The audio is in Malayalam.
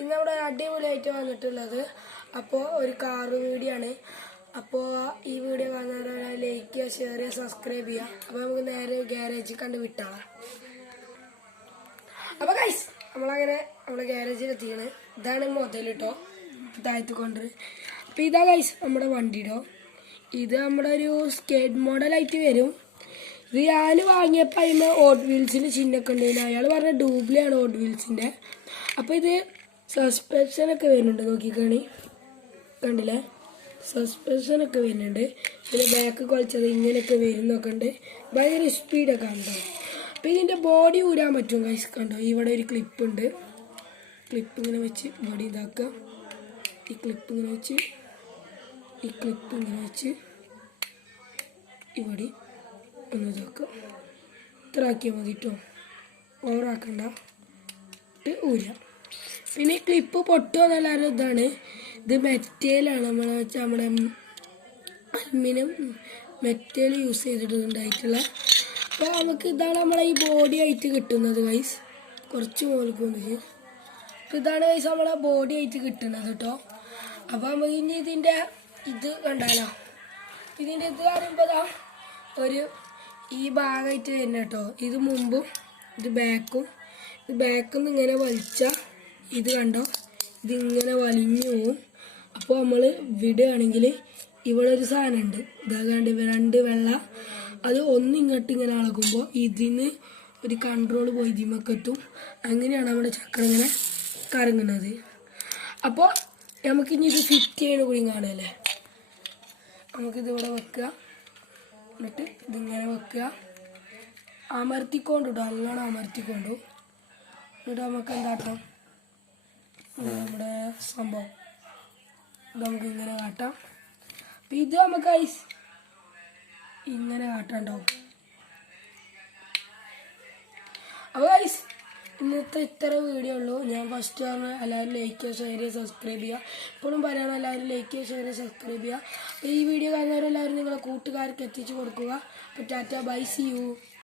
ഇന്ന് നമ്മുടെ അടിപൊളിയായിട്ട് വന്നിട്ടുള്ളത് അപ്പോൾ ഒരു കാർ വീഡിയോ ആണ്. അപ്പോൾ ഈ വീഡിയോ കാണുന്നവരെ ലൈക്ക് ചെയ്യുക, ഷെയർ ചെയ്യുക, സബ്സ്ക്രൈബ് ചെയ്യുക. അപ്പോൾ നമുക്ക് നേരെ ഗാരേജിൽ കണ്ട് വിട്ടാളാം. അപ്പോൾ ഗൈസ് നമ്മളങ്ങനെ നമ്മുടെ ഗാരേജിൽ എത്തിയാണ്. ഇതാണ് മുതൽ കേട്ടോ, താഴത്ത് കൊണ്ട്. അപ്പോൾ ഇതാ ഗൈസ് നമ്മുടെ വണ്ടിയുടെ ഇത് നമ്മുടെ ഒരു സ്കേറ്റ് മോഡലായിട്ട് വരും. ഇത് ഞാൻ വാങ്ങിയപ്പോൾ അതിന് ഓട്ട് വീൽസിന് ചിഹ്നമൊക്കെ ഉണ്ടായിരുന്നു. അയാൾ പറഞ്ഞ ഡൂബ്ലിയാണ് ഓട്ട് വീൽസിൻ്റെ. അപ്പോൾ ഇത് സസ്പെൻഷനൊക്കെ വരുന്നുണ്ട്, നോക്കിക്കണി കണ്ടില്ലേ, സസ്പെൻഷനൊക്കെ വരുന്നുണ്ട്. പിന്നെ ബാക്ക് കുഴച്ചത് ഇങ്ങനെയൊക്കെ വരുന്നൊക്കെ ഉണ്ട്. ഭയങ്കര സ്പീഡൊക്കെ ഉണ്ടോ. അപ്പോൾ ഇതിൻ്റെ ബോഡി ഊരാൻ പറ്റും ഗൈസ്. കണ്ടോ, ഇവിടെ ഒരു ക്ലിപ്പ് ഉണ്ട്. ക്ലിപ്പ് ഇങ്ങനെ വെച്ച് ബോഡി ഇതാക്കുക. ഈ ക്ലിപ്പ് ഇങ്ങനെ വെച്ച് ഈ ക്ലിപ്പ് ഇങ്ങനെ വെച്ച് ഇവിടെ ഒന്ന് ഇതാക്കുക. ഇത്ര ആക്കിയാൽ മതി കേട്ടോ, ഓവറാക്കണ്ട. ഊരാം. പിന്നെ ഈ ക്ലിപ്പ് പൊട്ടുക എന്നുള്ളൊരു ഇതാണ്. ഇത് മെറ്റേലാണ്, നമ്മുടെ അലുമിനിയം മെറ്റേൽ യൂസ് ചെയ്തിട്ടുണ്ടായിട്ടുള്ള. അപ്പോൾ നമുക്ക് ഇതാണ് നമ്മളെ ഈ ബോഡി ആയിട്ട് കിട്ടുന്നത് ഗൈസ്. കുറച്ച് മോൾക്ക് വന്നിട്ട് അപ്പോൾ ഇതാണ് ഗൈസ് നമ്മളെ ബോഡി ആയിട്ട് കിട്ടുന്നത് കേട്ടോ. അപ്പോൾ നമുക്ക് ഇനി ഇതിൻ്റെ ഇത് കണ്ടാലോ. ഇതിൻ്റെ ഇത് പറയുമ്പോൾ ഒരു ഈ ഭാഗമായിട്ട് വരുന്ന കേട്ടോ. ഇത് മുമ്പും ഇത് ബാക്കും. ഇത് ബാക്കിൽ നിന്ന് ഇങ്ങനെ വലിച്ചാൽ ഇത് കണ്ടോ, ഇതിങ്ങനെ വലിഞ്ഞു പോവും. അപ്പോൾ നമ്മൾ വിടുകയാണെങ്കിൽ ഇവിടെ ഒരു സാധനം ഉണ്ട്, ഇതാകാണ്ട് രണ്ട് വെള്ള. അത് ഒന്നിങ്ങോട്ട് ഇങ്ങനെ അളകുമ്പോൾ ഇതിന് ഒരു കൺട്രോൾ പോയി ഇതിമൊക്കെ എത്തും. അങ്ങനെയാണ് നമ്മുടെ ചക്രം ഇങ്ങനെ കറങ്ങുന്നത്. അപ്പോൾ നമുക്കിനി ഇത് ഫിറ്റ് ചെയ്യണ കൂടി കാണുമല്ലേ. നമുക്കിതിവിടെ വെക്കുക, എന്നിട്ട് ഇതിങ്ങനെ വെക്കുക, അമർത്തിക്കൊണ്ടു നല്ലോണം അമർത്തിക്കൊണ്ടു. എന്നിട്ട് നമുക്ക് എന്താക്കാം, നമ്മുടെ സംഭവം ഇത് നമുക്ക് ഇങ്ങനെ കാട്ടാം. അപ്പം ഇത് നമുക്ക് ഇങ്ങനെ കാട്ടാണ്ടാവും. അപ്പോൾ ഗൈസ് ഇന്നത്തെ ഇത്ര വീഡിയോ ഉള്ളൂ. ഞാൻ ഫസ്റ്റ് പറഞ്ഞ എല്ലാവരും ലൈക്ക് ചെയ്യുക, ഷെയർ ചെയ്യുക, സബ്സ്ക്രൈബ് ചെയ്യുക. ഇപ്പോഴും പറയണം, എല്ലാവരും ലൈക്ക് ചെയ്യുക, ഷെയർ ചെയ്യുക, സബ്സ്ക്രൈബ് ചെയ്യുക. ഈ വീഡിയോ കാണുന്നവരെല്ലാവരും നിങ്ങളെ കൂട്ടുകാർക്ക് എത്തിച്ചു കൊടുക്കുക. അപ്പോൾ ടാറ്റ, ബൈ, സി യു.